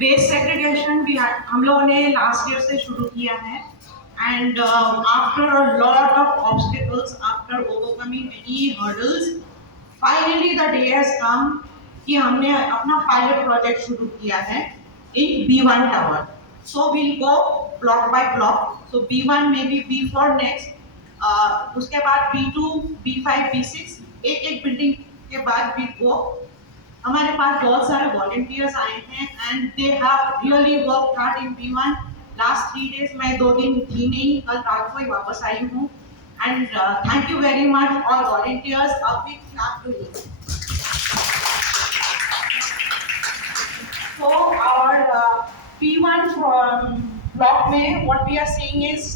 Waste segregation भी हम लोगों ने लास्ट ईयर से शुरू किया है and after a lot of obstacles after overcoming many hurdles finally the day has come कि हमने अपना पायलट प्रोजेक्ट शुरू किया है इन B1 tower. So will go block bye block. So B1 में भी बी फॉर नेक्स्ट, उसके बाद B2 B5 B6 एक एक बिल्डिंग के बाद भी गो. हमारे पास बहुत सारे वॉलंटियर्स आए हैं and they have really work hard in B1. Last 3 days मैं 2 दिन थी नहीं, कल रात को ही वापस आई हूँ and thank you very much all volunteers. A big clap to you. So our P1 block में what we are seeing is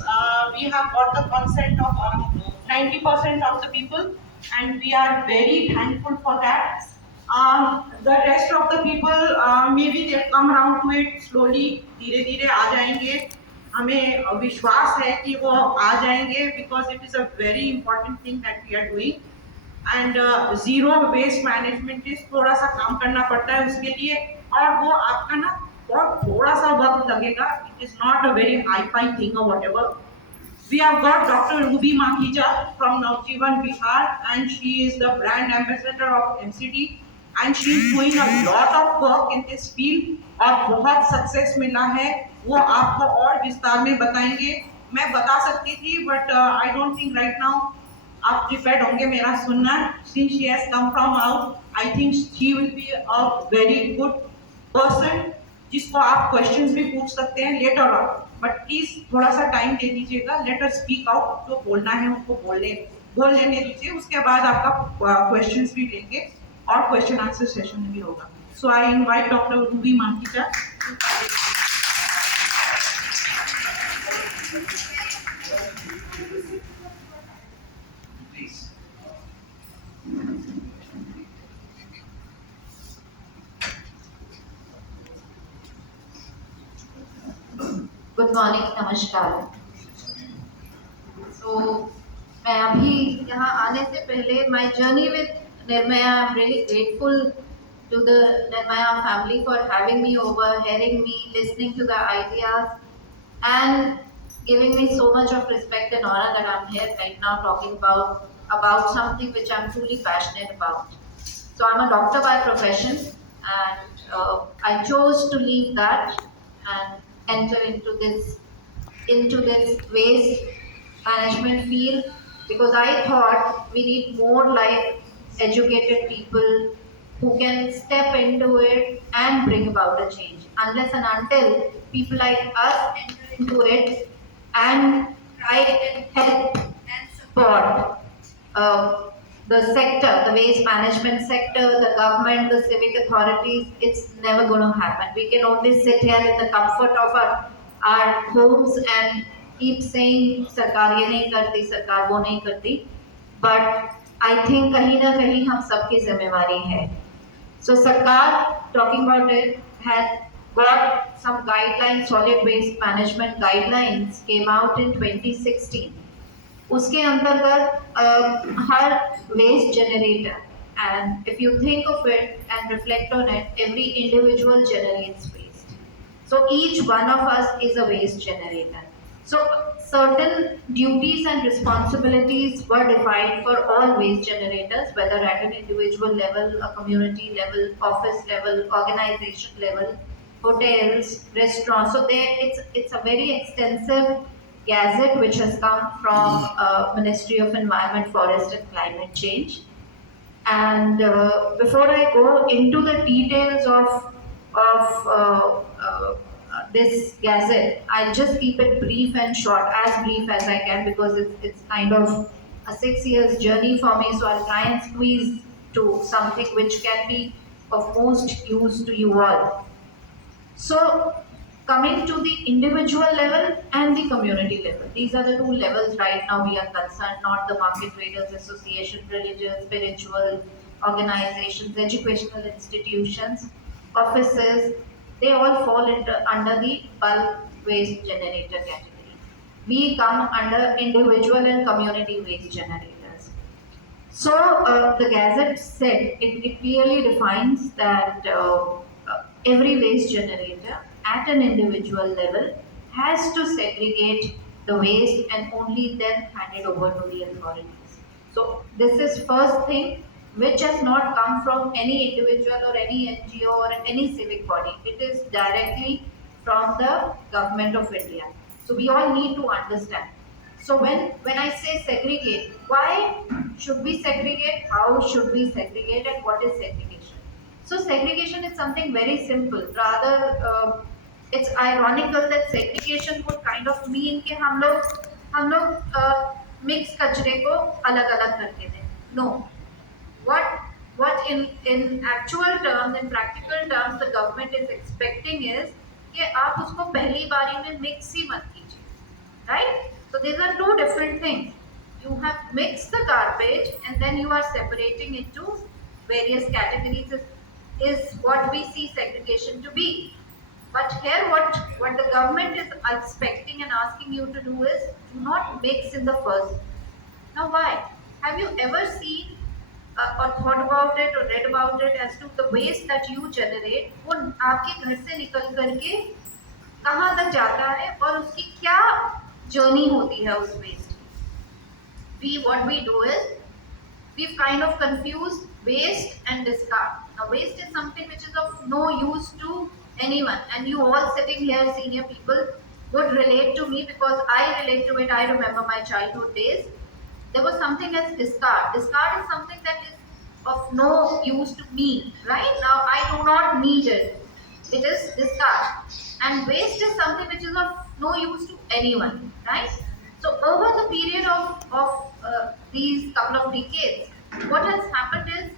we have got the consent of around 90% of the people and we are very thankful for that. The rest of the people maybe they come around to it slowly, धीरे धीरे आ जाएंगे. हमें विश्वास है कि वो आ जाएंगे because it is a very important thing that we are doing. And zero waste management is थोड़ा सा काम करना पड़ता है उसके लिए और वो आपका ना बहुत थोड़ा सा वक्त लगेगा. It is not a very hi fi thing और whatever. We have got Dr. Ruby Makhija from Navjeevan Bihar and she is the brand ambassador of MCD and she is doing a lot of work in this field और बहुत success मिला है. वो आपको और विस्तार में बताएंगे. मैं बता सकती थी but I don't think right now आप प्रिपेयर्ड होंगे मेरा सुनना. Since she has come from out I think she will be a very good person जिसको आप क्वेश्चंस भी पूछ सकते हैं लेटर ऑन. बट प्लीज थोड़ा सा टाइम दे दीजिएगा. Let us speak out. जो बोलना है उनको बोल लेने दीजिए. उसके बाद आपका क्वेश्चंस भी लेंगे और क्वेश्चन आंसर सेशन भी होगा. So I invite doctor Ruby Makhija. Good morning, नमस्कार. तो मैं अभी यहाँ आने से पहले my journey with Nirmaya, I am really grateful to the Nirmaya family for having me over, hearing me, listening to the ideas, and giving me so much of respect and honor that I'm here right now talking about something which I'm truly passionate about. So I'm a doctor by profession, and I chose to leave that and enter into this waste management field because I thought we need more like educated people who can step into it and bring about a change. Unless and until people like us enter into it and try and help and support the sector, the waste management sector, the government, the civic authorities, it's never going to happen. We can only sit here in the comfort of our homes and keep saying सरकार ये नहीं करती, सरकार वो नहीं करती, but I think कहीं ना कहीं हम सबकी जिम्मेवारी है. So Sarkar, talking about it, had got some guidelines, solid waste management guidelines came out in 2016. उसके अंतर्गत हर waste generator, and if you think of it and reflect on it, every individual generates waste. So each one of us is a waste generator. So certain duties and responsibilities were defined for all waste generators, whether at an individual level, a community level, office level, organization level, hotels, restaurants. So it's a very extensive gazette which has come from Ministry of Environment, Forest and Climate Change. And before I go into the details of this gazette, I'll just keep it brief and short, as brief as I can, because it's kind of a 6 years journey for me. So I'll try and squeeze to something which can be of most use to you all. So coming to the individual level and the community level, these are the two levels right now we are concerned, not the Market Traders Association, religious, spiritual organizations, educational institutions, offices. They all fall under the bulk waste generator category. We come under individual and community waste generators. So the Gazette said, it clearly defines that every waste generator at an individual level has to segregate the waste and only then hand it over to the authorities. So this is first thing which has not come from any individual or any NGO or any civic body. It is directly from the government of India. So we all need to understand. So when I say segregate, why should we segregate? How should we segregate? And what is segregation? So segregation is something very simple. Rather, it's ironical that segregation would kind of mean कि हम लोग mix कचरे को अलग अलग करके दें. No. What in actual terms, in practical terms, the government is expecting is कि आप उसको पहली बारी में mix ही मत कीजिए. Right? So these are two different things. You have mixed the garbage and then you are separating it to various categories is what we see segregation to be. But here what the government is expecting and asking you to do is do not mix in the first. Now why? Have you ever seen or thought about it or read about it as to the waste that you generate वो आपके घर से निकल करके कहाँ तक जाता है और उसकी क्या जर्नी होती है उस वेस्ट की. What we do is we've kind of confused waste and discard. Now waste is something which is of no use to anyone, and you all sitting here senior people would relate to me because I relate to it. I remember my childhood days. There was something as discard. Discard is something that is of no use to me. Right now I do not need it. It is discard. And waste is something which is of no use to anyone. Right? So over the period of these couple of decades, what has happened is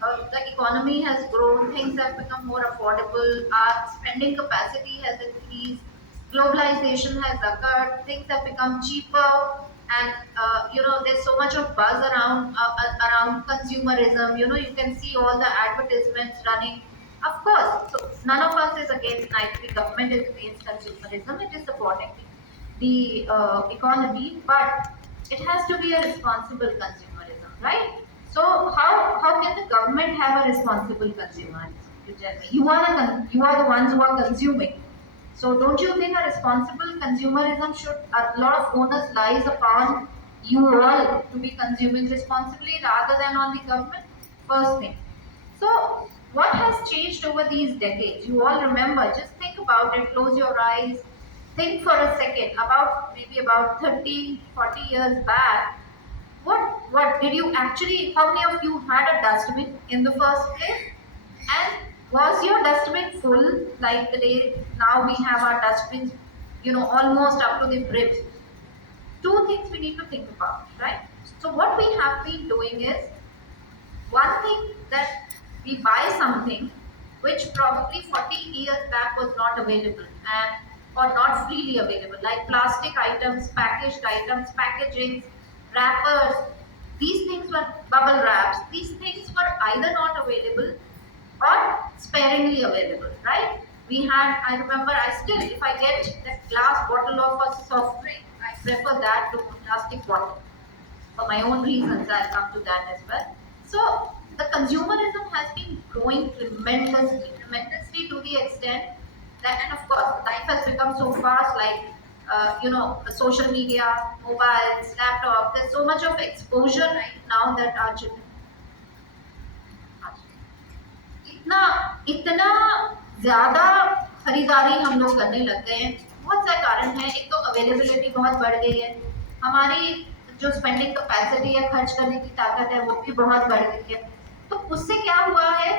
the economy has grown, things have become more affordable, our spending capacity has increased, globalization has occurred, things have become cheaper, and there's so much of buzz around consumerism. You can see all the advertisements running. Of course, so none of us is against, neither the government is against consumerism. It is supporting the economy, but it has to be a responsible consumerism, right? So how can the government have a responsible consumerism? You tell me. You are the ones who are consuming. So don't you think a responsible consumerism should, a lot of onus lies upon you all to be consuming responsibly rather than on the government? First thing. So what has changed over these decades? You all remember, just think about it, close your eyes, think for a second, about 30, 40 years back, what did you actually, how many of you had a dustbin in the first place? And was your dustbin full like the day now we have our dustbins, almost up to the brim? Two things we need to think about, right? So what we have been doing is, one thing that we buy something which probably 40 years back was not available or not freely available, like plastic items, packaged items, packaging, wrappers. These things were bubble wraps. These things were either not available or sparingly available, right? I remember, if I get that glass bottle of a soft drink, I prefer that to plastic bottle. For my own reasons, I'll come to that as well. So the consumerism has been growing tremendously to the extent that, and of course, life has become so fast, like social media, mobiles, laptop. There's so much of exposure right now that our children इतना ज्यादा खरीदारी हम लोग करने लग गए हैं. बहुत सारे कारण हैं. एक तो अवेलेबिलिटी बहुत बढ़ गई है, हमारी जो स्पेंडिंग कैपेसिटी है, खर्च करने की ताकत है, वो भी बहुत बढ़ गई है. तो उससे क्या हुआ है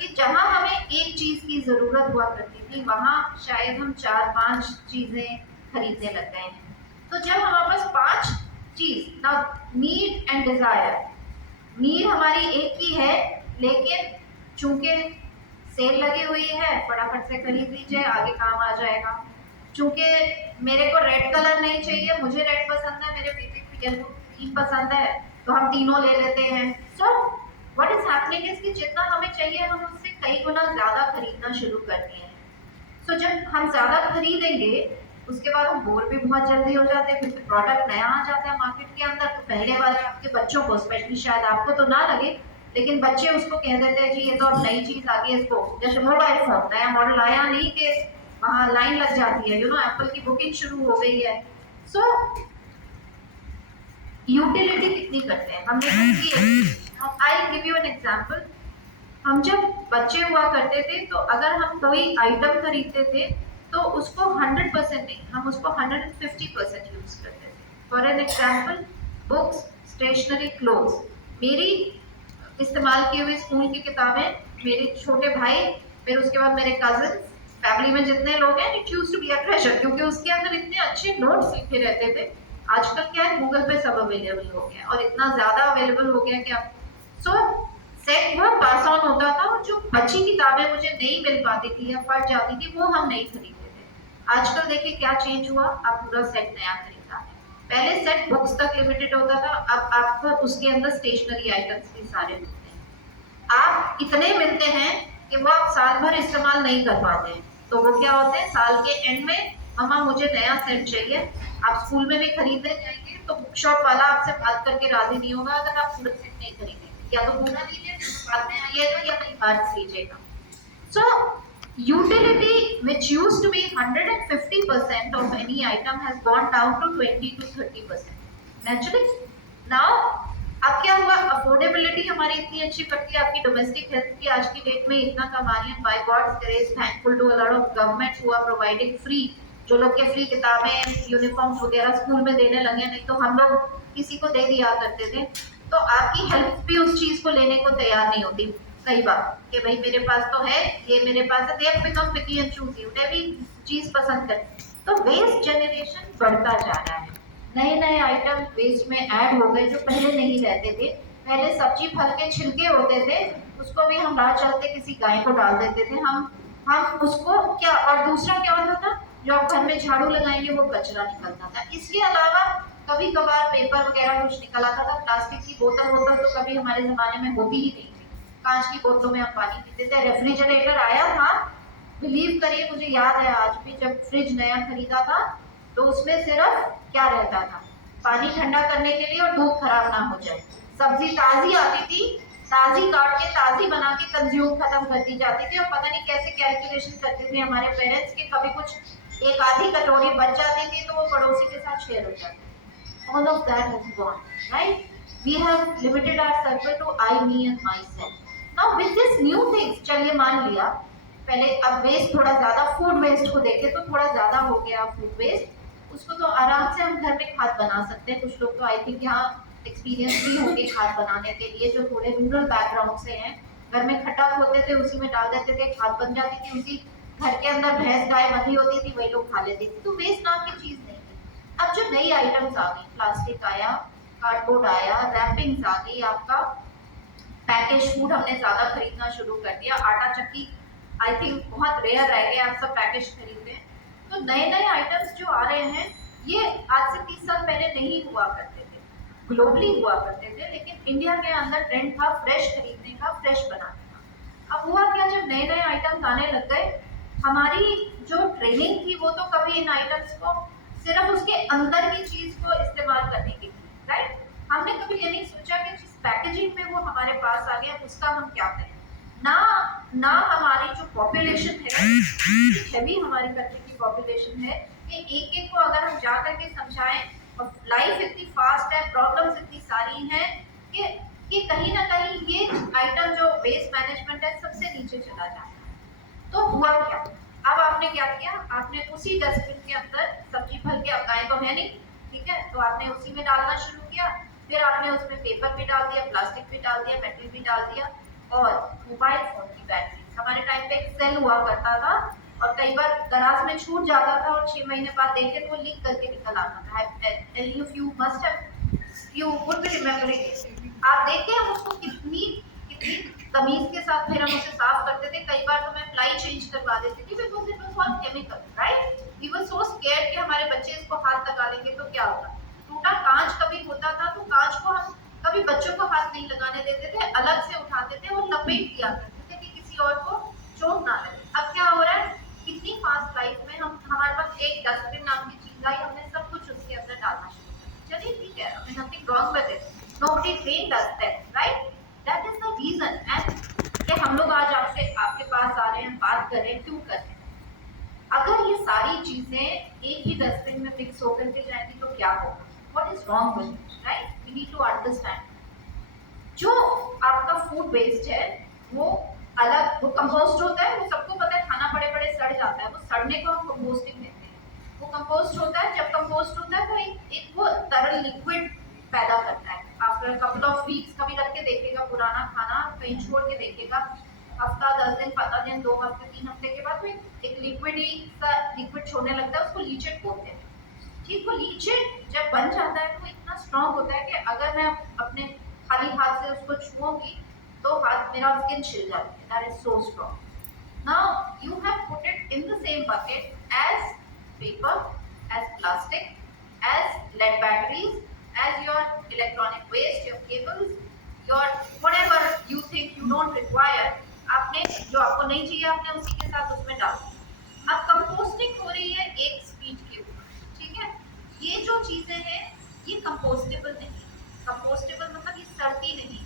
कि जहां हमें एक चीज की जरूरत हुआ करती थी, वहां शायद हम 4-5 चीजें खरीदने लग गए हैं. तो जब हमारे पास 5 चीज, ना नीड एंड डिजायर, नीड हमारी एक ही है, लेकिन चूंकि सेल लगी हुई है, फटाफट से खरीद लीजिए, आगे काम आ जाएगा. चूंकि मेरे को रेड कलर नहीं चाहिए, मुझे रेड पसंद है, मेरे बेटे को येलो ग्रीन पसंद है, तो हम तीनों ले लेते हैं. So what is happening is कि जितना हमें चाहिए हम उससे कई गुना ज्यादा खरीदना शुरू कर दिए हैं. सो जब हम ज्यादा खरीदेंगे, उसके बाद हम बोर भी बहुत जल्दी हो जाते हैं, क्योंकि प्रोडक्ट नया आ जाता है मार्केट के अंदर. तो पहले वाले आपके बच्चों को, स्पेशली शायद आपको तो ना लगे, लेकिन बच्चे उसको कह देते हैं जी ये तो अब नई चीज आ गई है, इसको जैसे मोबाइल फोन नया मॉडल आया नहीं कि वहां लाइन लग जाती है, एप्पल की बुकिंग शुरू हो गई है। सो यूटिलिटी कितनी करते हैं हमने देखी। I give you an example. हम जब बच्चे हुआ करते थे तो अगर हम कोई आइटम खरीदते थे तो उसको 100% नहीं, हम उसको 150% यूज करते थे। For an example, books, stationery, clothes. मेरी इस्तेमाल की हुई स्कूल की किताबें, मेरे छोटे भाई, फिर उसके बाद मेरे कजन, फैमिली में जितने लोग हैं, it used to be a treasure, क्योंकि उसके अंदर इतने अच्छे नोट्स लिखे रहते थे। आजकल क्या है, गूगल पे सब अवेलेबल हो गया और इतना ज्यादा अवेलेबल हो गया कि आप सो सेट वो पास ऑन होता था, और जो अच्छी किताबें मुझे नहीं मिल पाती थी या फट जाती थी वो हम नहीं खरीदते थे। आजकल देखिए क्या चेंज हुआ, आप पूरा सेट नया खरीदता है। पहले सेट बुक्स तक लिमिटेड होता था, अब आपको उसके अंदर स्टेशनरी आइटम्स भी सारे मिलते हैं। आप इतने मिलते हैं कि वो आप साल भर इस्तेमाल नहीं कर पाते हैं। तो वो क्या होते हैं, साल के एंड में मम्मा मुझे नया सेट चाहिए। आप स्कूल में भी खरीदने जाएंगे तो बुक शॉप वाला आपसे बात करके राजी नहीं होगा अगर आप पूरा सेट नहीं खरीदेंगे, या तो पूरा लीजिए बाद में आइएगा या कहीं बाहर से लीजिएगा। So utility which used to be 150% of any item has gone down to 20 to 30%. Naturally, now अब क्या हुआ, अफोर्डेबिलिटी हमारी इतनी अच्छी करती है, आपकी डोमेस्टिक हेल्थ की आज की डेट में इतना कमा रही है, by God's grace, thankful to a lot of governments who are providing free, जो लोग के फ्री किताबें, यूनिफॉर्म्स वगैरह स्कूल में देने लगे, नहीं तो हम लोग किसी को दे दिया करते थे। तो आपकी हेल्थ भी उस चीज को लेने को तैयार नहीं होती कई बार कि भाई मेरे पास तो है, ये मेरे पास है, they become picky and choosy, उन्हें भी चीज पसंद करते। तो वेस्ट जनरेशन बढ़ता जा रहा है, नए नए आइटम वेस्ट में ऐड हो गए जो पहले नहीं रहते थे। पहले सब्जी फल के छिलके होते थे, उसको भी हम राह चलते किसी गाय को डाल देते थे, हम उसको क्या, और दूसरा क्या होता था, जो आप घर में झाड़ू लगाएंगे वो कचरा निकलता था। इसके अलावा कभी कभार पेपर वगैरह कुछ निकल आता था। प्लास्टिक की बोतल तो कभी हमारे जमाने में होती ही नहीं थी, कांच की बोतलों में हम पानी पीते थे। रेफ्रिजरेटर आया था, बिलीव करिए मुझे याद है आज भी, जब फ्रिज नया खरीदा था तो उसमें सिर्फ क्या रहता था, पानी ठंडा करने के लिए और दूध खराब ना हो जाए। सब्जी ताजी आती थी, ताजी काट के ताजी बना के कंज्यूम खत्म कर दी जाती थी, और पता नहीं कैसे कैलकुलेशन करते थे हमारे पेरेंट्स के, कभी कुछ एक आधी कटोरी बच जाती थी तो वो पड़ोसी के साथ शेयर हो जाती। All of that has gone, right? We have limited our circle to I, me and myself. Now with this new things, चलिए मान लिया पहले, अब वेस्ट थोड़ा ज्यादा, फूड वेस्ट को देखे तो थोड़ा ज्यादा हो गया फूड वेस्ट, उसको तो आराम से हम घर में खाद बना सकते हैं। कुछ लोग तो आई थिंक यहाँ एक्सपीरियंस भी होंगे खाद बनाने के लिए, जो थोड़े रूरल बैकग्राउंड से हैं। घर में खटक होते थे, उसी में डाल देते थे, खाद बन जाती थी, उसी घर के अंदर भैंस गाय बंधी होती थी, वही लोग खा लेते थे। तो वेस्ट नाम की चीज नहीं थी। अब जो नई आइटम्स आ गई, प्लास्टिक आया, कार्डबोर्ड आया, रैपिंग्स आ गई, आपका पैकेज फूड हमने ज्यादा खरीदना शुरू कर दिया, आटा चक्की आई थिंक बहुत रेयर रह गए, आप सब पैकेज खरीदते हैं। तो नए नए आइटम्स जो आ रहे हैं, ये आज से 30 साल पहले नहीं हुआ करते थे, ग्लोबली हुआ करते थे, लेकिन इंडिया के अंदर ट्रेंड था फ्रेश खरीदने का, फ्रेश बनाने का। अब हुआ क्या, जब नए नए आइटम्स आने लग गए, हमारी जो ट्रेनिंग थी वो तो कभी इन आइटम्स को सिर्फ उसके अंदर की चीज को इस्तेमाल करने की थी, राइट। हमने कभी ये नहीं सोचा कि जिस पैकेजिंग में वो हमारे पास आ गया उसका हम क्या करें। ना हमारी जो पॉपुलेशन है, हैवी हमारी कंट्री की पॉपुलेशन है, कि एक एक को अगर हम जा करके समझाएं, और लाइफ इतनी फास्ट है, प्रॉब्लम्स इतनी सारी हैं कि कहीं ना कहीं ये आइटम जो वेस्ट मैनेजमेंट है सबसे नीचे चला जाता है। तो हुआ क्या, अब आपने क्या किया, आपने उसी डस्टबिन के अंदर सब्जी फल के, अब गाय तो है नहीं, ठीक है, तो आपने उसी में डालना शुरू किया। फिर आपने उसमें पेपर भी डाल दिया, प्लास्टिक भी डाल दिया, मेटल भी डाल दिया, और मोबाइल फोन की बैटरी। हमारे टाइम पे एक सेल हुआ करता था, और कई बार गराज में छूट जाता था, और 6 महीने बाद देखे तो लीक करके निकल आता था। You must have, you would be remembering, आप देखते हैं उसको कितनी तमीज के साथ फिर हम उसे साफ करते थे। कई बार तो मैं प्लाई चेंज करवा देती थी, because it was all chemical, right. We were so scared कि हमारे बच्चे इसको हाथ लगा लेंगे तो क्या होगा। टूटा कांच कभी होता था तो कांच को हम कभी बच्चों को हाथ नहीं लगाने देते थे, अलग से उठाते थे और लपेट दिया करते थे कि किसी और को चोट ना लगे। अब क्या हो रहा है, इतनी फास्ट लाइफ में हमारे पास एक डस्टबिन नाम की चीज आई, हमने सब कुछ उसके अंदर डालना शुरू कर दिया। चलिए ठीक है, nothing wrong with it, nobody trained us that, right. That is the reason करने हैं। अगर ये सारी चीजें एक ही डस्टबिन में मिक्स होकर के जाएंगी तो क्या होगा? What is wrong with it, right? We need to understand. जो आपका फूड वेस्ट है वो अलग, वो कंपोस्ट होता है, वो सबको पता है, खाना बड़े बड़े सड़ जाता है, वो सड़ने को हम कंपोस्टिंग कहते हैं। वो कंपोस्ट होता है, जब कंपोस्ट होता है तो एक वो तरल लिक्विड पैदा करता है। आफ्टर कपल ऑफ वीक्स कभी रख के देखेगा पुराना खाना, कहीं छोड़ के देखेगा, हफ्ता 10 दिन 15 दिन 2 हफ्ते 3 हफ्ते के बाद वो एक लिक्विड ही सा लिक्विड छोड़ने लगता है, उसको लीचेट बोलते हैं। ठीक, वो लीचेट जब बन जाता है तो इतना स्ट्रॉन्ग होता है कि अगर मैं अपने खाली हाथ से उसको छूऊंगी तो हाथ मेरा स्किन छिल जाती है। That is so strong. Now you have put it in the same bucket as paper, as plastic, as lead batteries, as your electronic waste, your cables, your whatever you think you don't require, आपने जो आपको नहीं चाहिए आपने उसी के साथ उसमें डाल दिया। अब कंपोस्टिंग हो रही है एक स्पीड के ऊपर, ठीक है? ये जो चीजें हैं ये कंपोस्टेबल नहीं। कंपोस्टेबल मतलब ये सड़ती नहीं।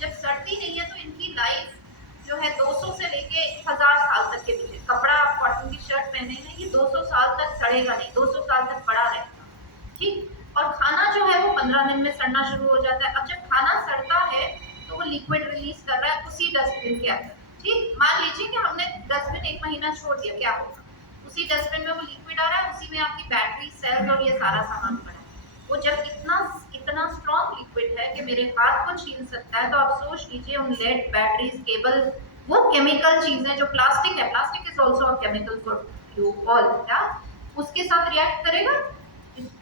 जब सड़ती नहीं है तो इनकी लाइफ जो है 200 से लेके 1000 साल तक के बीच है। कपड़ा आप कॉटन की शर्ट पहने हैं, ये 200 साल तक सड़ेगा नहीं, 200 साल तक पड़ा रहेगा, ठीक? और खाना जो है वो 15 दिन में सड़ना शुरू हो जाता है। अब जब खाना सड़ता है तो वो लिक्विड रिलीज कर रहा है उसी डस्टबिन के अंदर, ठीक? मान लीजिए कि हमने डस्टबिन 1 महीना छोड़ दिया, क्या होगा? उसी डस्टबिन में वो लिक्विड आ रहा है, उसी में आपकी बैटरी, सेल्स और ये सारा सामान पड़ा है। वो जब इतना स्ट्रॉन्ग लिक्विड है कि मेरे हाथ को छीन सकता है, तो आप सोच लीजिए उन लेड बैटरीज, केबल, वो केमिकल चीजें जो प्लास्टिक है, plastic is also a chemical for you all, क्या उसके साथ रिएक्ट करेगा?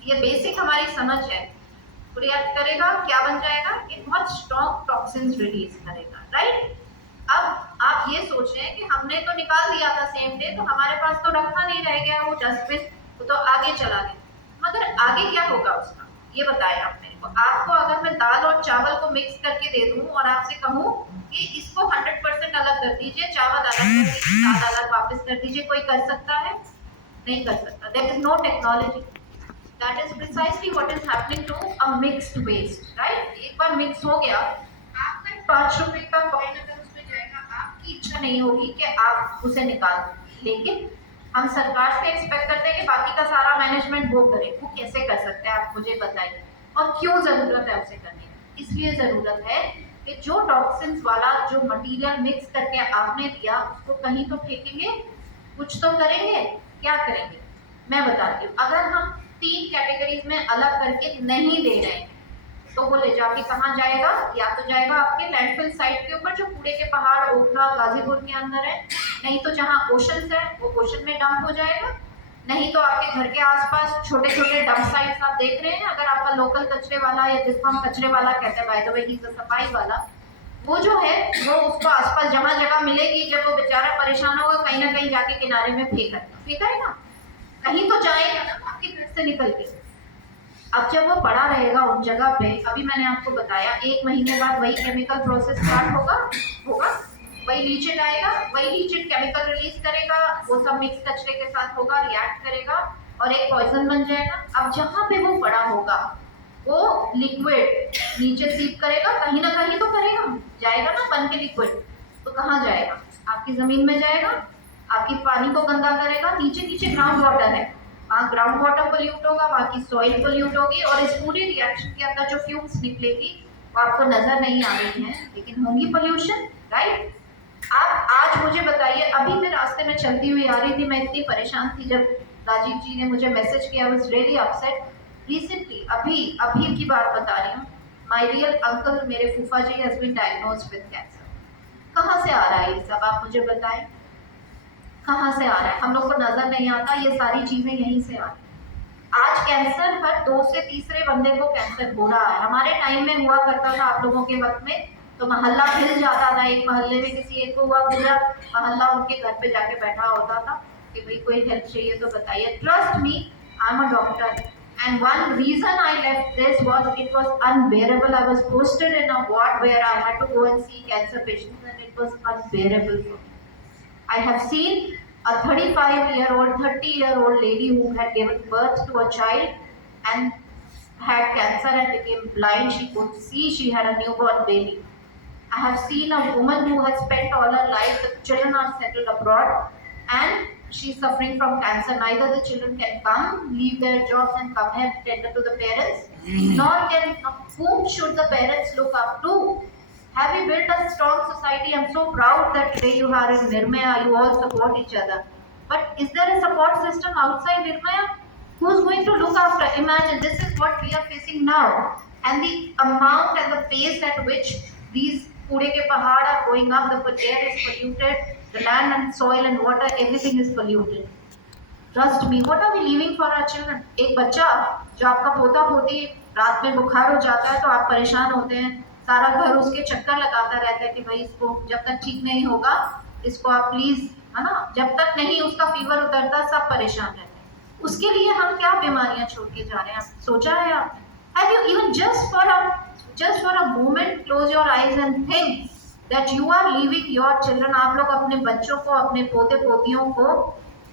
ये बेसिक हमारी समझ है। रिएक्ट करेगा, क्या बन जाएगा? एक बहुत स्ट्रॉन्ग टॉक्सिन्स रिलीज करेगा, राइट? अब आप ये सोच रहे हैं कि हमने तो निकाल दिया था सेम डे, तो हमारे पास तो रखा नहीं रह गया वो डस्टबिन, वो तो आगे चला गया। मगर आगे क्या होगा उसका, ये बताएं आप मेरे को। आपको अगर मैं दाल और चावल को मिक्स करके दे दूं और आपसे कहूं कि इसको 100% अलग कर दीजिए, चावल अलग कर दीजिए, दाल अलग वापस कर दीजिए, कोई कर सकता है? नहीं कर सकता। There is no technology. That is precisely what is happening to a mixed waste, right? एक बार मिक्स हो गया, आपका 5 रुपए का कॉइन अगर उसमें जाएगा, आपकी इच्छा नहीं होगी कि आप उसे निकाल दें, लेकिन हम सरकार से एक्सपेक्ट करते हैं कि बाकी का सारा मैनेजमेंट वो करे। वो कैसे कर सकते हैं आप मुझे बताइए, और क्यों जरूरत है उसे करने की? इसलिए जरूरत है कि जो टॉक्सिन्स वाला जो मटेरियल मिक्स करके आपने दिया उसको कहीं तो फेंकेंगे, कुछ तो करेंगे। क्या करेंगे मैं बताती हूँ। अगर हम 3 कैटेगरीज में अलग करके नहीं दे रहे हैं तो वो ले जाके कहाँ जाएगा? या तो जाएगा आपके लैंडफिल साइट के ऊपर जो कूड़े के पहाड़ ओखला गाजीपुर के अंदर है, नहीं तो जहाँ ओशन है वो ओशन में डंप हो जाएगा, नहीं तो आपके घर के आसपास छोटे छोटे डंप साइट्स आप देख रहे हैं। अगर आपका लोकल कचरे वाला, या जिसको हम कचरे वाला कहते हैं, by the way he is a सफाई वाला, वो जो है वो उसको आसपास जहाँ जगह मिलेगी, जब वो बेचारा परेशान होगा कहीं ना कहीं जाके किनारे में फेंका है ना, कहीं तो जाएगा ना आपके घर से निकल के। अब जब वो पड़ा रहेगा उन जगह पे, अभी मैंने आपको बताया 1 महीने बाद वही केमिकल प्रोसेस स्टार्ट होगा, वही लीचेट आएगा, वही लीचेट केमिकल रिलीज करेगा, वो सब मिक्स कचरे के साथ होगा, रिएक्ट करेगा और एक पॉइजन बन जाएगा। अब जहाँ पे वो पड़ा होगा वो लिक्विड नीचे सीप करेगा, कहीं ना कहीं तो करेगा, जाएगा ना बन के लिक्विड, तो कहाँ जाएगा? आपकी जमीन में जाएगा, आपकी पानी को गंदा करेगा। नीचे ग्राउंड वाटर है, वहाँ ग्राउंड वाटर पोल्यूट होगा, वहाँ की सॉइल पोल्यूट होगी, और इस पूरे रिएक्शन के अंदर जो फ्यूम्स निकलेगी वो आपको नजर नहीं आ रही है, लेकिन होंगी पोल्यूशन, राइट? आप आज मुझे बताइए, अभी मैं रास्ते में चलती हुई आ रही थी, मैं इतनी परेशान थी जब राजीव जी ने मुझे मैसेज किया, वाज रियली अपसेट। रिसेंटली अभी की बात बता रही हूँ, माय रियल अंकल, मेरे फूफा जी has been diagnosed with cancer. कहाँ से आ रहा है ये सब, आप मुझे बताएं, कहाँ से आ रहा है? हम लोग को नजर नहीं आता, ये सारी चीजें यहीं से आ रही हैं। आज कैंसर हर 2 से तीसरे बंदे को कैंसर हो रहा है। हमारे टाइम में हुआ करता था, आप लोगों के वक्त में तो मोहल्ला हिल जाता था, एक मोहल्ले में किसी एक को हुआ, पूरा मोहल्ला उनके घर पे जाके बैठा होता था कि भाई कोई हेल्प चाहिए तो बताइए। Trust me, I am a doctor, and one reason I left this was it was unbearable. I was posted in a ward where I had to go and see cancer patients, and it was unbearable for me. I have seen a 35-year-old, 30-year-old lady who had given birth to a child and had cancer and became blind. She could see, she had a newborn baby. I have seen a woman who has spent all her life, the children are settled abroad, and she's suffering from cancer. Neither the children can come, leave their jobs and come here to tender to the parents, nor can, whom should the parents look up to? Have we built a strong society? I'm so proud that today you are in Nirmaya, you all support each other. But is there a support system outside Nirmaya? Who's going to look after? Imagine, this is what we are facing now. And the amount and the pace at which these Pude ke pahad are going up, the air is polluted, the land and soil and water, everything is polluted. Trust me, what are we leaving for our children? एक बच्चा जो आपका पोता पोती रात में बुखार हो जाता है तो आप परेशान होते हैं, सारा घर उसके चक्कर लगाता रहता है कि भाई इसको जब तक ठीक नहीं होगा इसको आप प्लीज, है ना, जब तक नहीं उसका फीवर उतरता सब परेशान रहते हैं। उसके लिए हम क्या बीमारियां छोड़ के जा रहे हैं, सोचा है आपने? Have you even just for a moment close your eyes and think that you are leaving your children, आप लोग अपने बच्चों को, अपने पोते पोतियों को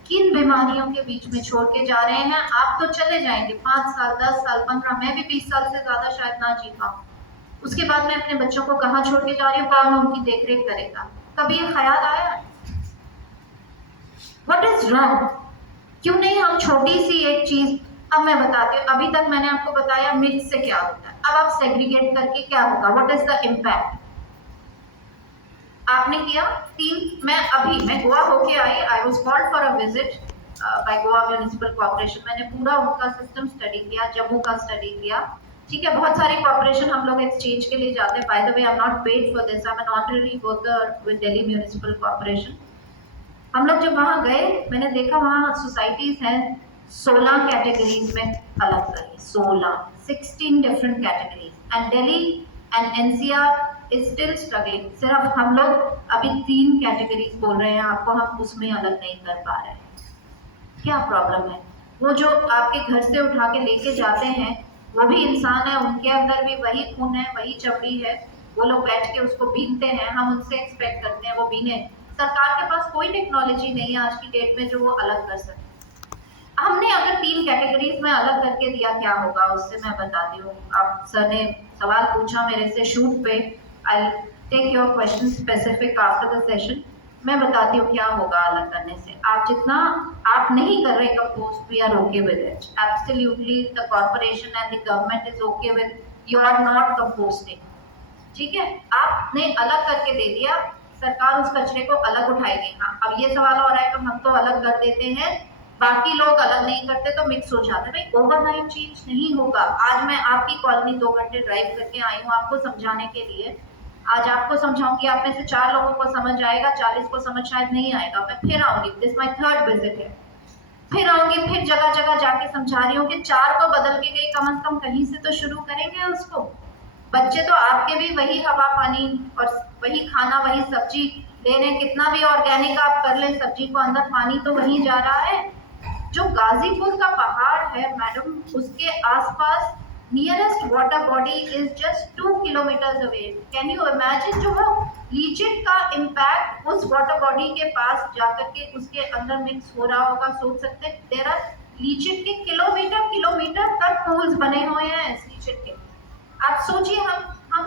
किन बीमारियों के बीच में छोड़ के जा रहे हैं? आप तो चले जाएंगे 5 साल 10 साल 15, मैं भी 20 साल से ज्यादा शायद ना जी पाऊँ। उसके बाद मैं अपने बच्चों को कहाँ छोड़ के जा रही हूँ, कौन उनकी देख रेख करेगा? कभी ये ख्याल आया? What is wrong? क्यों नहीं हम छोटी सी एक चीज, अब मैं बताती हूँ, अभी तक मैंने आपको बताया मिक्स से क्या होता है, अब आप सेग्रीगेट करके क्या होगा, व्हाट इज द इम्पैक्ट? आपने किया मैं गोवा होके आई, I was called for a visit by Goa municipal corporation. मैंने पूरा उनका सिस्टम स्टडी किया, जम्मू का स्टडी किया, ठीक है। बहुत सारी कॉर्पोरेशन हम लोग एक्सचेंज के लिए जाते हैं, by the way I am not paid for this, I am an honorary worker with Delhi municipal corporation. हम लोग जब वहाँ गए, मैंने देखा वहाँ सोसाइटीज हैं 16 कैटेगरीज में अलग करी, 16 different categories, and Delhi and NCR is still struggling. सिर्फ हम लोग अभी 3 कैटेगरीज बोल रहे हैं आपको, हम उसमें अलग नहीं कर पा रहे हैं। क्या प्रॉब्लम है? वो जो आपके घर से उठा के लेके जाते हैं वो भी इंसान है, उनके अंदर भी वही खून है, वही चमड़ी है, वो लोग बैठ के उसको बीनते हैं, हम उनसे एक्सपेक्ट करते हैं वो बीने। सरकार के पास कोई टेक्नोलॉजी नहीं है आज की डेट में जो वो अलग कर सके। हमने अगर 3 कैटेगरीज में अलग करके दिया क्या होगा, उससे मैं बताती हूँ। आप सर ने सवाल पूछा मेरे से शूट पे, I take your question specific after the session. मैं बताती हूँ क्या होगा अलग करने से। आप जितना आप नहीं कर रहे compost, we are okay with it, absolutely the corporation and the government is okay with you are not composting, ठीक है। आपने अलग करके दे दिया, सरकार उस कचरे को अलग उठाएगी। हाँ, अब ये सवाल हो रहा है कि हम तो अलग कर देते हैं, बाकी लोग अलग नहीं करते तो मिक्स हो जाते हैं। भाई ओवरनाइट चेंज नहीं होगा। आज मैं आपकी कॉलोनी 2 घंटे ड्राइव करके आई हूँ आपको समझाने के लिए। आज आपको समझाऊंगी, आप में से 4 लोगों को समझ आएगा, 40 को समझ शायद नहीं आएगा। मैं फिर आऊंगी, दिस माय 3rd विजिट है, फिर आऊंगी, फिर जगह जगह जाके समझा रही हूँ कि 4 को बदल के गई, कम से कम कहीं से तो शुरू करेंगे उसको। बच्चे तो आपके भी वही हवा पानी और वही खाना वही सब्जी ले रहे हैं, कितना भी ऑर्गेनिक आप कर लें सब्जी को, अंदर पानी तो वही जा रहा है। जो गाजीपुर का पहाड़ है मैडम, उसके आसपास nearest water body is just 2 kilometres away. Can you imagine जो वो लीचेट का इम्पैक्ट उस वाटर बॉडी के पास जाकर के उसके अंदर मिक्स हो रहा होगा, सोच सकते हैं। देयर आर लीचेट के किलोमीटर तक पूल्स बने हुए हैं इस लीचेट के। आप सोचिए हम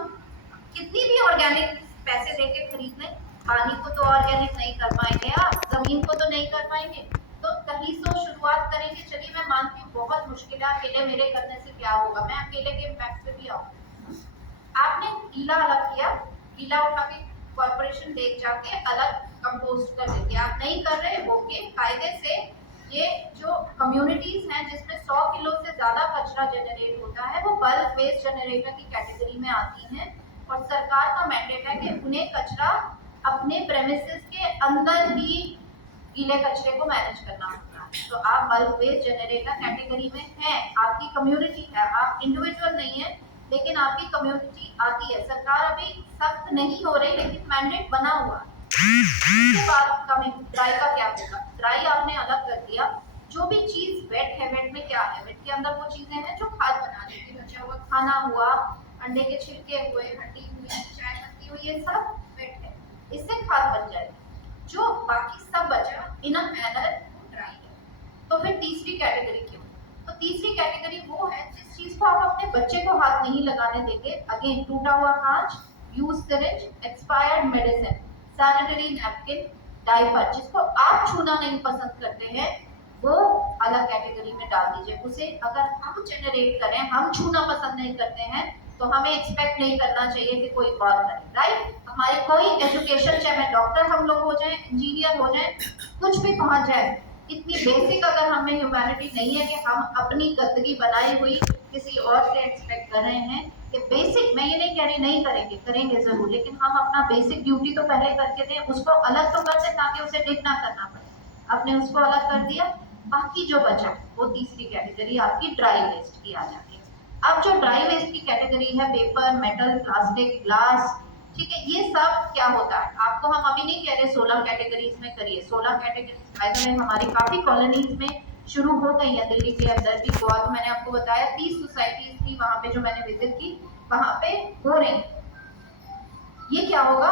कितनी भी ऑर्गेनिक पैसे देके खरीद लें, पानी को तो ऑर्गेनिक नहीं कर पाएंगे, आप जमीन को तो नहीं कर पाएंगे, तो कहीं से शुरुआत करेंगे। चलिए मैं मानती हूँ बहुत मुश्किल है, अकेले मेरे करने से क्या होगा, मैं अकेले के इम्पैक्ट पे भी आऊँ। आपने गीला अलग किया, गीला उठा के कॉर्पोरेशन देख जाके अलग कंपोस्ट कर देती है, आप नहीं कर रहे, ओके, कायदे से। ये जो कम्युनिटीज हैं जिसमें 100 किलो से ज्यादा कचरा जनरेट होता है, वो बल्क वेस्ट जनरेटर की कैटेगरी में आती हैं, और सरकार का मैंडेट है कि उन्हें कचरा अपने प्रेमिसेस के अंदर ही गीले कचरे को मैनेज करना होता है। तो आप बल्क वेस्ट जनरेटर कैटेगरी में हैं, आपकी कम्युनिटी है, आप इंडिविजुअल नहीं है, लेकिन आपकी कम्युनिटी आती है। सरकार अभी सख्त नहीं हो रही, लेकिन मैंडेट बना हुआ। उसके बाद कमिंग ड्राई का क्या होगा? ड्राई आपने अलग कर दिया। जो भी चीज वेट है, वेट में क्या है? वेट के अंदर वो चीजें हैं जो खाद बना देती है, बचा हुआ खाना हुआ, अंडे के छिलके हुए, हड्डी हुई, चाय पत्ती हुई, ये सब वेट है, इससे खाद बन जाएगी। जो बाकी सब बचा इन अ मैनर ड्राई है। तो फिर तीसरी कैटेगरी क्यों? तो तीसरी कैटेगरी वो है जिस चीज को आप अपने बच्चे को हाथ नहीं लगाने देंगे। अगेन, टूटा हुआ कांच, use syringe, expired medicine, sanitary napkin, diaper जिसको आप छूना नहीं पसंद करते हैं वो अलग कैटेगरी में डाल दीजिए। उसे अगर हम जनरेट करें, हम छूना पसंद नहीं करते हैं तो हमें एक्सपेक्ट नहीं करना चाहिए कि कोई और करे, राइट। हमारी कोई एजुकेशन, चाहे मैं डॉक्टर हम लोग हो जाए, इंजीनियर हो जाए, कुछ भी पहुंच जाए, इतनी बेसिक अगर हमें ह्यूमैनिटी नहीं है कि हम अपनी गंदगी बनाई हुई किसी और से एक्सपेक्ट कर रहे हैं कि बेसिक, मैं ये नहीं कह रही नहीं करेंगे, करेंगे जरूर, लेकिन हम अपना बेसिक ड्यूटी तो पहले करके दें, उसको अलग तो कर दें ताकि उसे डिग ना करना पड़े। आपने उसको अलग कर दिया, बाकी जो बचा वो तीसरी कैटेगरी आपकी ड्राई वेस्ट की आ जाती है। अब जो ड्राई वेस्ट की कैटेगरी है, पेपर, मेटल, प्लास्टिक, ग्लास, ठीक है, ये सब क्या होता है, आपको हम अभी नहीं कह रहे 16 कैटेगरीज में करिए। 16 कैटेगरीज बाय द वे हमारी काफी कॉलोनीज में शुरू हो गई है, दिल्ली के अंदर भी। गोवा तो मैंने आपको बताया 30 सोसाइटीज थी वहां पे जो मैंने विजिट की, वहां पे हो रही। ये क्या होगा,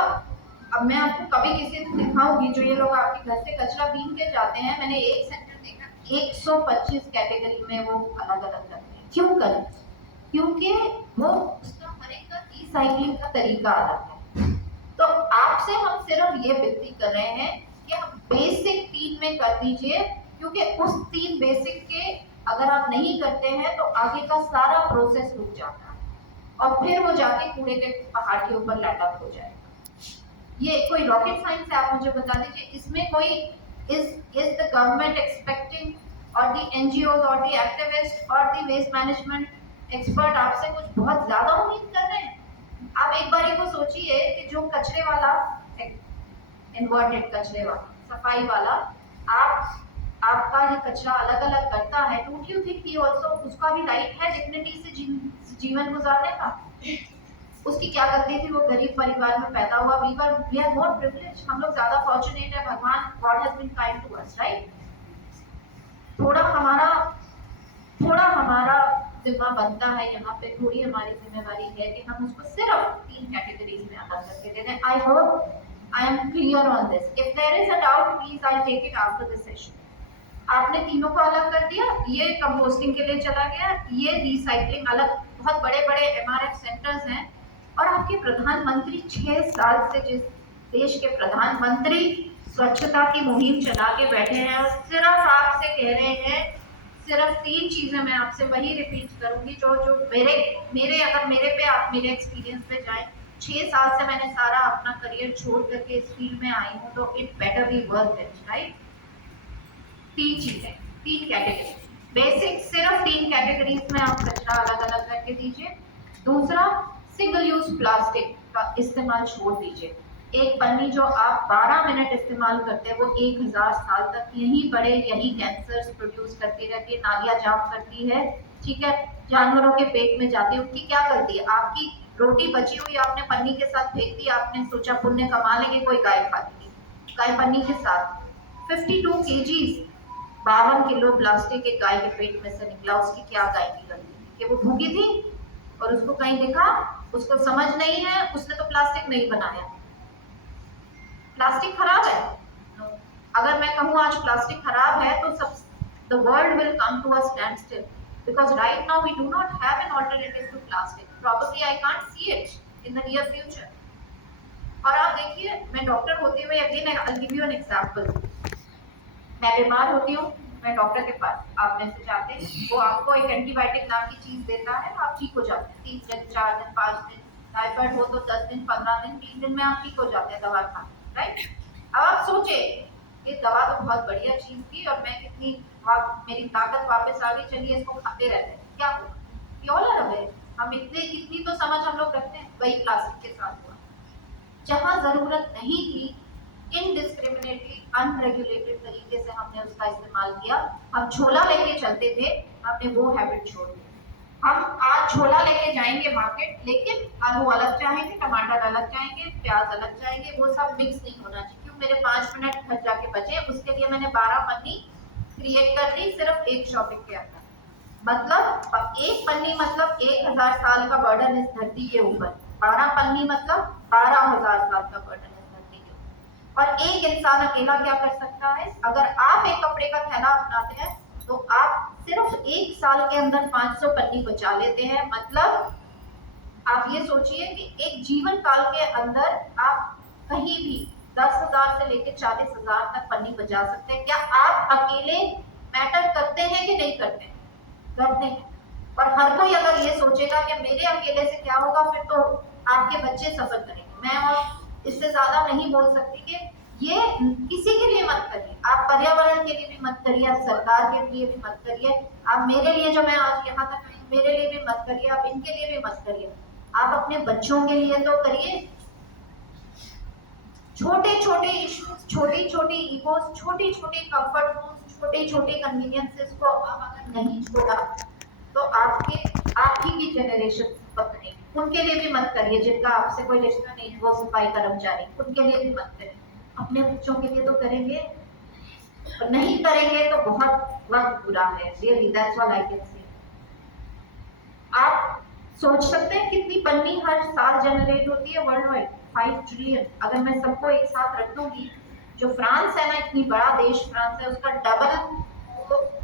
अब मैं आपको कभी किसी को दिखाऊंगी, जो ये लोग आपके घर से कचरा बीन के जाते हैं, मैंने एक सेंटर देखा 125 कैटेगरी में वो अलग अलग करते हैं। क्यों करें? क्योंकि वो उसका हर एक का रिसाइकलिंग का तरीका अलग है। तो आपसे हम सिर्फ ये विनती कर रहे हैं कि आप बेसिक 3 में कर दीजिए, क्योंकि उस 3 बेसिक के अगर आप नहीं करते हैं तो आगे का सारा प्रोसेस रुक जाता है और फिर वो जाके कूड़े के पहाड़ के ऊपर लैंडअप हो जाएगा। ये कोई रॉकेट साइंस है, आप मुझे बता दीजिए। इसमें कोई is the government expecting or the NGOs or the activists or the waste management expert आपसे कुछ बहुत ज्यादा उम्मीद कर रहे हैं? आप एक बार को सोचिए कि जो कचरे वाला, इन्वर्टेड कचरे वाला, सफाई वाला, आपका ये कचरा अलग अलग करता है, don't you think he also, उसका भी राइट है डिग्निटी से जीवन गुजारने का? उसकी क्या गलती थी? वो गरीब परिवार में पैदा हुआ। वी आर मोर प्रिविलेज्ड, हम लोग ज्यादा फॉर्चुनेट है, भगवान, God has been kind to us, right. थोड़ा हमारा जिम्मा बनता है यहाँ पे, थोड़ी हमारी जिम्मेवारी है कि हम उसको सिर्फ 3 कैटेगरीज में अलग करके दे दें। I hope I am clear on this. If there is a doubt please I take it after this session. आपने तीनों को अलग कर दिया, ये कंपोस्टिंग के लिए चला गया, ये रिसाइकलिंग अलग, बहुत बड़े बड़े MRF सेंटर्स हैं। और आपके प्रधानमंत्री 6 साल से जिस देश के प्रधानमंत्री स्वच्छता की मुहिम चला के बैठे हैं और सिर्फ आपसे कह रहे हैं, सिर्फ 3 चीजें मैं आपसे वही रिपीट करूंगी जो मेरे अगर मेरे पे आप मेरे एक्सपीरियंस पे जाएं, 6 साल से मैंने सारा अपना करियर छोड़ करके इस फील्ड में आई हूँ, तो it better be worth it, right. 3 चीजें, 3 कैटेगरी बेसिक, सिर्फ 3 कैटेगरीज में आप कचरा अलग अलग करके दीजिए। दूसरा, सिंगल यूज प्लास्टिक का इस्तेमाल छोड़ दीजिए। एक पन्नी जो आप 12 मिनट इस्तेमाल करते हैं वो 1000 साल तक यहीं पड़े, यही कैंसर्स प्रोड्यूस करती रहती है, नालियां जाम करती है, ठीक है, जानवरों के पेट में जाती है। उनकी क्या गलती है? आपकी रोटी बची हुई आपने पन्नी के साथ फेंक दी, आपने सोचा पुण्य कमा लेंगे, कोई गाय खा लेगी, गाय पन्नी के साथ 52 kgs, 52 किलो प्लास्टिक एक गाय के पेट में से निकला। उसकी क्या गाय की गलती कि वो भूखी थी और उसको कहीं दिखा, उसको समझ नहीं है, उसने तो प्लास्टिक नहीं बनाया। प्लास्टिक खराब है? अगर मैं कहूँ आज प्लास्टिक खराब है तो सब the world will come to a standstill because right now we do not have an alternative to plastic. Probably I can't see it in the near future. और आप देखिए, मैं डॉक्टर होते हुए again I'll give you an example. मैं बीमार होती हूँ, मैं डॉक्टर के पास, आप में से जाते हैं, वो आपको एक एंटीबायोटिक नाम की चीज देता है, आप ठीक हो जाते हैं 3 दिन, 4 दिन, 5 दिन, टाइफाइड हो तो 10 दिन, 15 दिन, 3 दिन में आप ठीक हो जाते हैं दवा खा, राइट। अब आप सोचे ये दवा तो बहुत बढ़िया चीज थी और मैं कितनी मेरी ताकत वापस आ गई, चलिए इसको खाते रहते हैं, क्या होगा? वी ऑल आर अवेयर, हम इतनी तो समझ हम लोग रखते हैं। वही प्लास्टिक के साथ हुआ, जहाँ जरूरत नहीं थी, इनडिस्क्रिमिनेटली, अनरेगुलेटेड तरीके से हमने उसका इस्तेमाल किया। हम झोला लेके चलते थे, हमने वो हैबिट छोड़ दी। हम आज झोला लेके जाएंगे मार्केट, लेकिन आलू अलग चाहेंगे, टमाटर अलग चाहेंगे, प्याज अलग चाहेंगे, वो सब मिक्स नहीं होना चाहिए। क्यों? मेरे 5 मिनट घर जाके बचे, उसके लिए मैंने 12 पन्नी क्रिएट कर दी सिर्फ एक शॉपिंग के अंदर। मतलब एक पन्नी मतलब 1000 साल का बर्डन इस धरती के ऊपर, 12 पन्नी मतलब 12000 साल का बर्डन इस धरती के ऊपर। और एक इंसान अकेला क्या कर सकता है? अगर आप एक कपड़े का थैला अपनाते हैं तो आप सिर्फ 1 साल के अंदर 500 पन्नी बचा लेते हैं। मतलब आप ये सोचिए कि एक जीवन काल के अंदर आप कहीं भी 10,000 से लेकर 40,000 तक पन्नी बजा सकते हैं। क्या आप अकेले मैटर करते हैं कि नहीं करते? करते हैं। और हर कोई अगर ये सोचेगा कि मेरे अकेले से क्या होगा, फिर तो आपके बच्चे सफर करेंगे। मैं और इससे ज्यादा नहीं बोल सकती कि ये किसी के लिए मत करिए, आप पर्यावरण के लिए भी मत करिए, आप सरकार के लिए भी मत करिए, आप मेरे लिए जो मैं आज यहाँ तक आई मेरे लिए भी मत करिए, आप इनके लिए भी मत करिए, आप अपने बच्चों के लिए तो करिए। छोटे छोटे इश्यूज, छोटी छोटी इगोज, छोटी छोटी कंफर्ट जोन्स, छोटे छोटे कन्वीनियंसेस को आप अगर नहीं छोड़ा तो आप ही की जनरेशन पकड़ेगी। उनके लिए भी मत करिए जिनका आपसे कोई रिश्ता नहीं है, वो सफाई कर्मचारी, उनके लिए भी मत करिए। अपने बच्चों के लिए तो करेंगे, और नहीं करेंगे तो बहुत वक्त बुरा है। Really that's what I can say. आप सोच सकते हैं कितनी पन्नी हर साल जनरेट होती है वर्ल्ड वाइड? 5 ट्रिलियन। अगर मैं सबको एक साथ रख दूंगी, जो फ्रांस है ना, इतनी बड़ा देश फ्रांस है,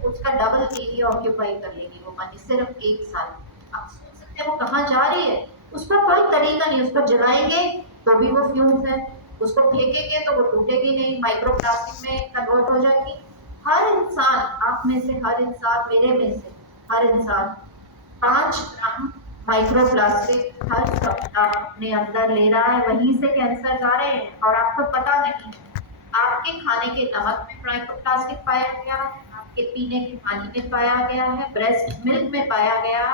उसका डबल एरिया ऑक्यूपाई कर लेगी वो पानी सिर्फ एक साल। आप सोच सकते हैं वो कहाँ जा रही है? उसका कोई तरीका नहीं। उसको जलाएंगे तो भी वो फ्यूम्स है, उसको फेंकेंगे तो वो टूटेगी नहीं, माइक्रो प्लास्टिक में कन्वर्ट हो जाएगी। हर इंसान, आप में से हर इंसान, मेरे में से हर इंसान 5 ग्राम माइक्रो प्लास्टिक हर सप्ताह अपने अंदर ले रहा है। वहीं से कैंसर आ रहे हैं और आपको पता नहीं है। आपके खाने के नमक में माइक्रो प्लास्टिक पाया गया है, आपके पीने के पानी में पाया गया है, ब्रेस्ट मिल्क में पाया गया।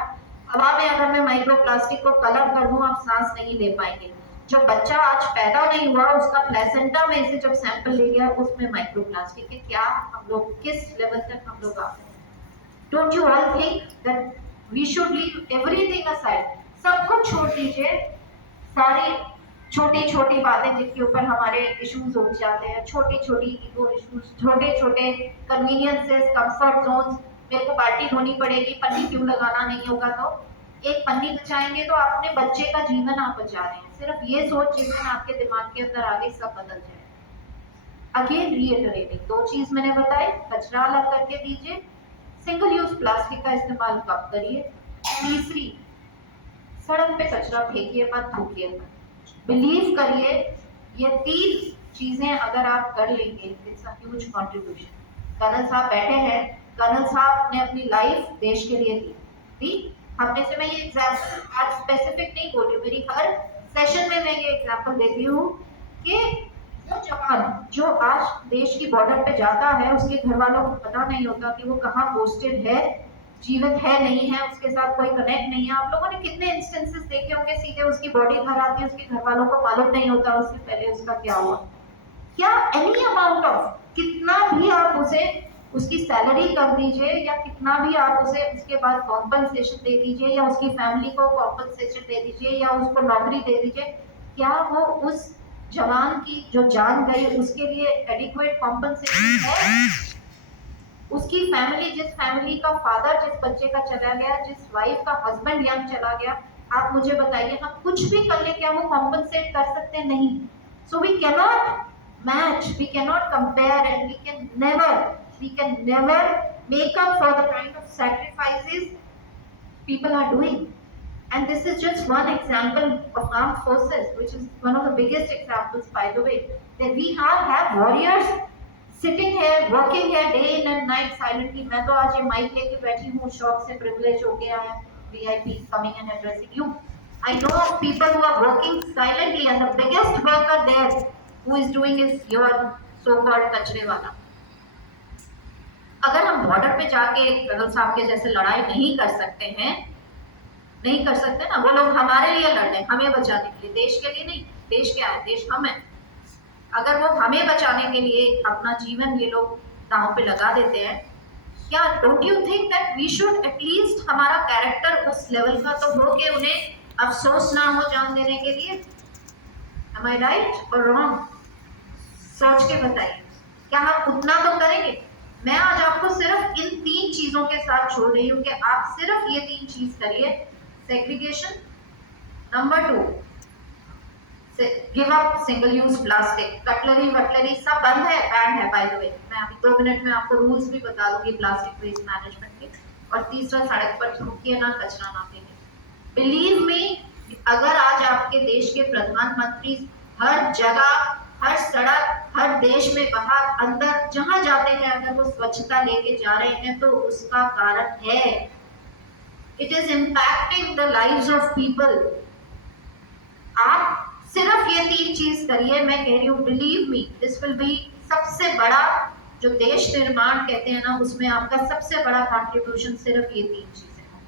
हवा में अगर मैं माइक्रो प्लास्टिक को कलर कर दूं, आप सांस नहीं ले पाएंगे। जो बच्चा आज पैदा नहीं हुआ, उसका प्लेसेंटा में से जब सैंपल ले गया, उसमें माइक्रो प्लास्टिक है। क्या हम लोग किस लेवल तक हम लोग आ गए? Don't you all think that we should leave everything aside? सब कुछ छोड़ दीजिए, सारी छोटी छोटी बातें जिनके ऊपर हमारे इश्यूज उठ जाते हैं, छोटी छोटी ईगो इश्यूज, छोटे छोटे कन्वीनियंसेस, कंफर्ट जोन्स। मेरे को बाल्टी धोनी पड़ेगी, पन्नी क्यों लगाना नहीं होगा? तो एक पन्नी बचाएंगे तो अपने बच्चे का जीवन आप बचा रहे हैं। सिर्फ ये सोच जिस दिन आपके दिमाग के अंदर आगे सब बदल जाए। अगेन रीइटरेटिंग, 2 चीज मैंने बताई, कचरा अलग करके दीजिए, सिंगल यूज प्लास्टिक का इस्तेमाल कम करिए, तीसरी सड़क पे कचरा फेंकिए मत, थूकिए मत। बिलीव करिए, ये 3 चीजें अगर आप कर लेंगे, it's a huge contribution. Colonel साहब बैठे हैं, कर्नल साहब ने अपनी लाइफ देश के लिए दी। हमने से मैं ये एग्जाम्पल आज स्पेसिफिक नहीं बोल रही हूँ, मेरी हर सेशन में मैं ये एग्जाम्पल देती हूँ कि वो जवान जो आज देश की बॉर्डर पे जाता है, उसके घर वालों को पता नहीं होता कि वो कहाँ पोस्टेड है, जीवित है नहीं है, उसके साथ कोई कनेक्ट नहीं है। आप लोगों ने कितने इंस्टेंसेस देखे होंगे, सीधे उसकी बॉडी घर आती है, उसके घर वालों को मालूम नहीं होता उससे पहले उसका क्या हुआ। क्या एनी अमाउंट ऑफ, कितना भी आप उसे उसकी सैलरी कर दीजिए, या कितना भी आप उसे उसके बाद कॉम्पनसेशन दे दीजिए, या उसकी फैमिली को कॉम्पनसेशन दे दीजिए, या उसको नौकरी दे दीजिए, क्या वो उस जवान की जो जान गई उसके लिए एडिक्वेट कॉम्पनसेशन है? उसकी फैमिली, जिस फैमिली का फादर जिस बच्चे का चला गया, जिस वाइफ का हस्बैंड यंग चला गया, आप मुझे बताइए, हम कुछ भी कर ले, क्या वो कॉम्पनसेट कर सकते? नहीं। So we can not match, we cannot compare, and we can never make up for the kind of sacrifices people are doing. And this is just one example of armed forces, which is one of the biggest examples, by the way, that we have warriors sitting here, working here day in and night silently. मैं तो आज ये mic लेके बैठी हूँ, शौक से privilege हो गया है, VIPs coming and addressing you. I know of people who are working silently, and the biggest worker there who is doing is your so-called कचरे वाला। अगर हम बॉर्डर पे जाके कर्नल साहब के जैसे लड़ाई नहीं कर सकते ना, वो लोग हमारे लिए लड़ रहे हैं, हमें बचाने के लिए, देश के लिए नहीं। देश क्या है? देश हम है। अगर वो हमें बचाने के लिए अपना जीवन ये लोग दांव पे लगा देते हैं, क्या don't you think that we should at least, हमारा कैरेक्टर उस लेवल का तो हो कि उन्हें अफसोस ना हो जान देने के लिए? Am I right or wrong? सोच के बताइए, क्या हम उतना तो करेंगे? मैं आज आपको सिर्फ इन 3 चीजों के साथ छोड़ रही हूँ कि आप सिर्फ ये 3 चीज करिए। Segregation, number 2, give up single use plastic, cutlery सब बंद है, बैंड है बाय द वे। मैं अभी 2 मिनट में आपको रूल्स भी बता दूंगी प्लास्टिक वेस्ट मैनेजमेंट के। और तीसरा, सड़क पर थूकिए ना, कचरा ना फेंके। बिलीव मी, अगर आज आपके देश के प्रधानमंत्री हर जगह हर सड़क, हर देश में बाहर अंदर जहां जाते हैं अगर वो स्वच्छता लेके जा रहे हैं तो उसका कारण है, it is impacting the lives of people. आप सिर्फ ये 3 चीज करिए, मैं कह रही हूँ, believe me this will be सबसे बड़ा, जो देश निर्माण कहते हैं ना उसमें आपका सबसे बड़ा कंट्रीब्यूशन सिर्फ ये 3 चीजें हैं।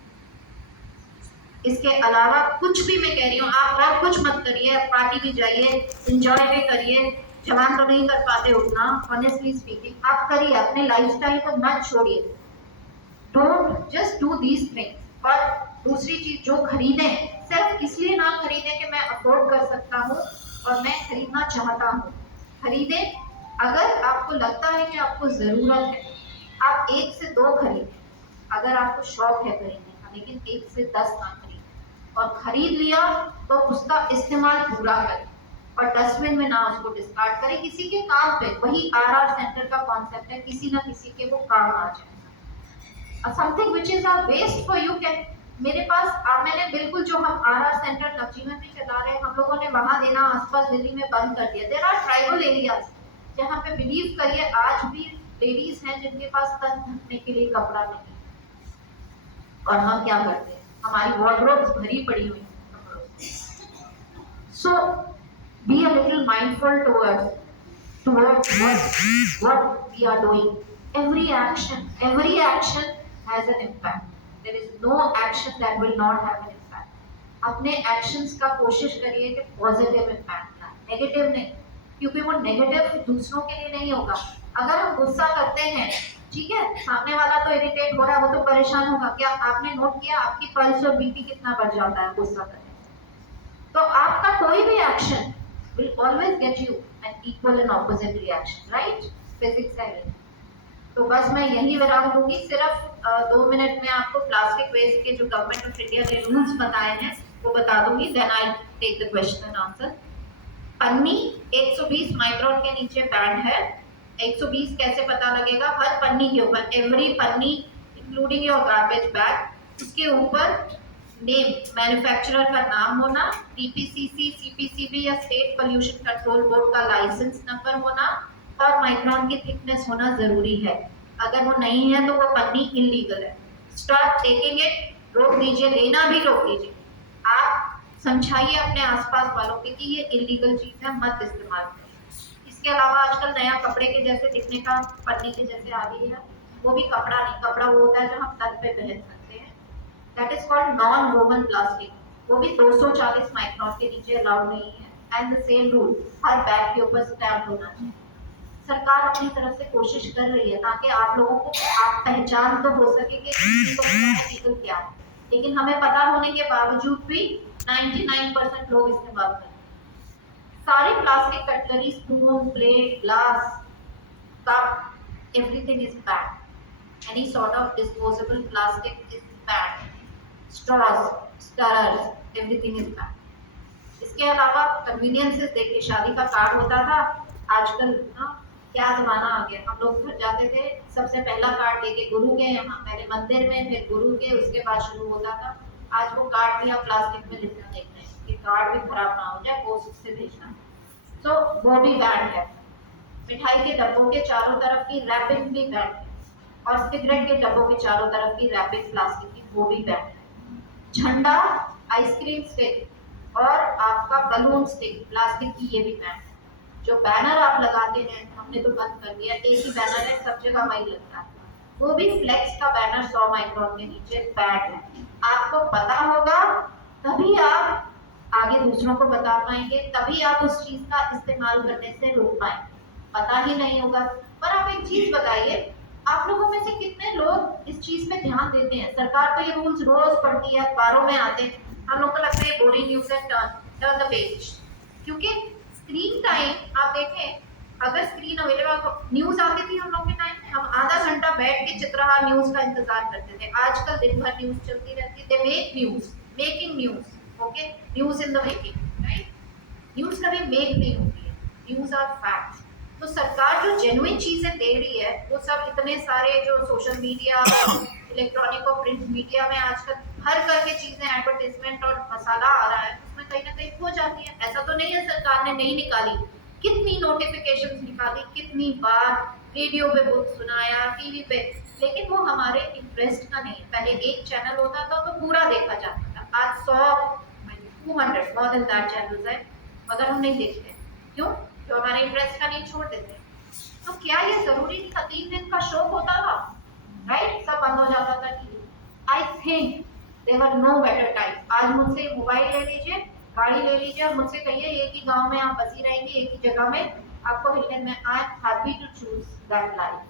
इसके अलावा कुछ भी मैं कह रही हूँ, आप और कुछ मत करिए, पार्टी भी जाइए, एंजॉय भी करिए, जवान तो नहीं कर पाते उतना, ऑनेस्टली स्पीकिंग, आप करिए, अपने लाइफस्टाइल को मत छोड़िए, don't just do these things. और दूसरी चीज, जो खरीदें सिर्फ इसलिए ना खरीदें कि मैं अफोर्ड कर सकता हूँ और मैं खरीदना चाहता हूँ, खरीदें अगर आपको लगता है कि आपको जरूरत है, आप 1 से 2 खरीदें अगर आपको शौक है खरीदने का, लेकिन 1 से 10 ना खरीदें, और खरीद लिया तो उसका इस्तेमाल पूरा करें और डस्टबिन में ना उसको डिस्कार्ड करें, किसी के काम पे, वही आरआर सेंटर का कॉन्सेप्ट है, किसी ना किसी के वो काम आ जाए। Something which is a waste for you can, मेरे पास मैंने बिल्कुल, जो हम आरआर सेंटर नवजीवन में चला रहे हैं, हम लोगों ने वहां देना आसपास दिल्ली में बंद कर दिया। देयर आर ट्राइबल एरियाज जहाँ पे बिलीव करिए आज भी लेडीज हैं जिनके पास तन ढकने के लिए कपड़ा नहीं, और हम क्या करते हैं, हमारी वार्डरोब्स भरी पड़ी हुई हैं कपड़ों से। So be a little mindful towards what we are doing. Every action has an impact. There is no action that will not have an impact. अपने actions का कोशिश करिए कि पॉजिटिव इम्पैक्ट ना, नेगेटिव नहीं, क्योंकि वो नेगेटिव दूसरों के लिए नहीं होगा। अगर हम गुस्सा करते हैं, ठीक है, सामने वाला तो इरिटेट हो रहा है, वो तो परेशान होगा, क्या आपने नोट किया आपकी पल्स और बीपी कितना बढ़ जाता है गुस्सा करने से? तो आपका कोई भी action will always get you an equal and opposite reaction, right? Physics है ये। तो बस मैं यही विराम दूंगी, सिर्फ 2 मिनट में आपको प्लास्टिक वेस्ट के जो गवर्नमेंट ऑफ इंडिया ने रूल्स बताए हैं वो बता दूंगी, then I take the question and answer. पन्नी 120 माइक्रोन के नीचे बैंड है। 120 कैसे पता लगेगा? हर पन्नी के ऊपर, एवरी पन्नी इंक्लूडिंग योर गार्बेज बैग, उसके ऊपर नेम, मैन्युफैक्चरर का नाम होना, टीपीसीसी, सीपीसीबी या स्टेट पोल्यूशन कंट्रोल बोर्ड का लाइसेंस नंबर होना और माइक्रोन की थिकनेस होना जरूरी है। अगर वो नहीं है तो वो पन्नी इलीगल है। स्टॉप टेकिंग इट, रोक दीजिए, लेना भी रोक दीजिए। आप समझाइए अपने आसपास वालों के कि ये इलीगल चीज है, मत इस्तेमाल करें। इसके अलावा आजकल नया कपड़े के जैसे दिखने का पन्नी के जैसे आ गई है, वो भी कपड़ा नहीं, कपड़ा वो होता है जो हम सर पे पहन सकते हैं, that is called non woven plastic, वो भी 240 माइक्रोन के नीचे अलाउड नहीं है। And the same rule, her bag के ऊपर स्टैम्प होना चाहिए। सरकार अपनी तरफ से कोशिश कर रही है ताकि आप लोगों को आप पहचान तो हो सके कि लीगल क्या है, लेकिन हमें पता होने के बावजूद भी 99% लोग इस्तेमाल करते हैं। सारे plastic cutlery, spoon, plate, glass, cup, everything is bad. Any sort of disposable plastic is bad. Straws, stirrers, everything is bad. इसके अलावा कन्वीनियंसेस, देखिए शादी का कार्ड होता था, आजकल ना क्या जमाना आ गया, हम लोग घर जाते थे, सबसे पहला कार्ड देके गुरु के यहाँ, पहले मंदिर में, फिर गुरु के, उसके बाद शुरू होता था। आज वो कार्ड भी आप प्लास्टिक में लिखना देख रहे हैं कि कार्ड भी खराब ना हो जाए, पोस्ट से भेजना। तो वो भी बैड है। मिठाई के डब्बों के चारों तरफ की रैपिंग भी बैड है, और सिगरेट के डब्बों के चारों तरफ की रैपिंग प्लास्टिक की, वो भी बैड है। झंडा, आइसक्रीम स्टिक और आपका बलून स्टिक प्लास्टिक की, ये भी बैड है। जो बैनर आप लगाते हैं, हमने तो बंद कर दिया, एक ही बैनर है, सब जगह वही लगता है, वो भी फ्लेक्स का बैनर 100 माइक्रोन के नीचे बैड है। आपको पता होगा तभी आप आगे दूसरों को बता पाएंगे, तभी आप उस चीज का इस्तेमाल करने से रोक पाएंगे। पता ही नहीं होगा। पर आप एक चीज बताइए, आप लोगों में से कितने लोग इस चीज पे ध्यान देते हैं? सरकार तो ये रूल्स रोज पढ़ती है, अखबारों में आते हैं, हम लोग को लगता है बोरिंग न्यूज़ है, टर्न द पेज। क्योंकि स्क्रीन टाइम आप देखें, अगर स्क्रीन अवेलेबल, न्यूज आती थी हम लोग के टाइम में, हम आधा घंटा बैठ के चित्रहार न्यूज का इंतजार करते थे। आजकल दिन भर न्यूज चलती रहती है, they make news, making news, okay, news in the making, right? News कभी मेक नहीं होती है, न्यूज आर फैक्ट्स। तो सरकार जो जेन्युइन चीजें दे रही है, वो सब इतने सारे जो सोशल मीडिया, इलेक्ट्रॉनिक और प्रिंट मीडिया में आजकल हर करके चीजें, एडवर्टाइजमेंट और मसाला आ रहा है, उसमें कहीं ना कहीं खो जाती है। ऐसा तो नहीं है सरकार ने नहीं निकाली, कितनी नोटिफिकेशंस निकाली, कितनी बार रेडियो पे बुक सुनाया, टीवी पे, लेकिन वो हमारे इंटरेस्ट का नहीं है। पहले एक चैनल होता था तो पूरा देखा जाता था, आज 100 200 मोर देन दैट चैनल्स है, मगर हम नहीं देखते। क्यों? जो हमारे इंटरेस्ट का नहीं, छोड़ देते। तो क्या ये जरूरी नहीं था 3 दिन का शौक होता था, राइट, सब बंद हो जाता था TV? I think there no better time. आज मुझसे मोबाइल ले लीजिए, गाड़ी ले लीजिए और मुझसे कहिए एक ही गांव में आप बसी रहेंगी, एक ही जगह में आपको मिलने में, I am happy to choose that life.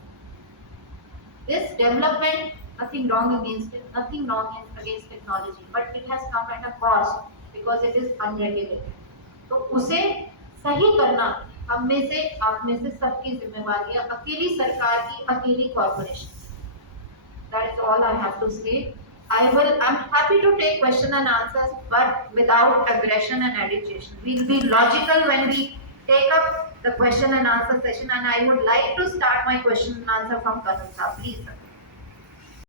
This development, nothing wrong against it, nothing wrong against technology, but it has come at a cost because it is unregulated. तो उसे सही करना हम में से, आप में से सबकी जिम्मेवारी है, अकेली सरकार की, अकेली corporation. That is all I have to say. I'm happy to take question and answers, but without aggression and agitation. We'll be logical when we take up the question and answer session, and I would like to start my question and answer from Karan sir. Please, sir.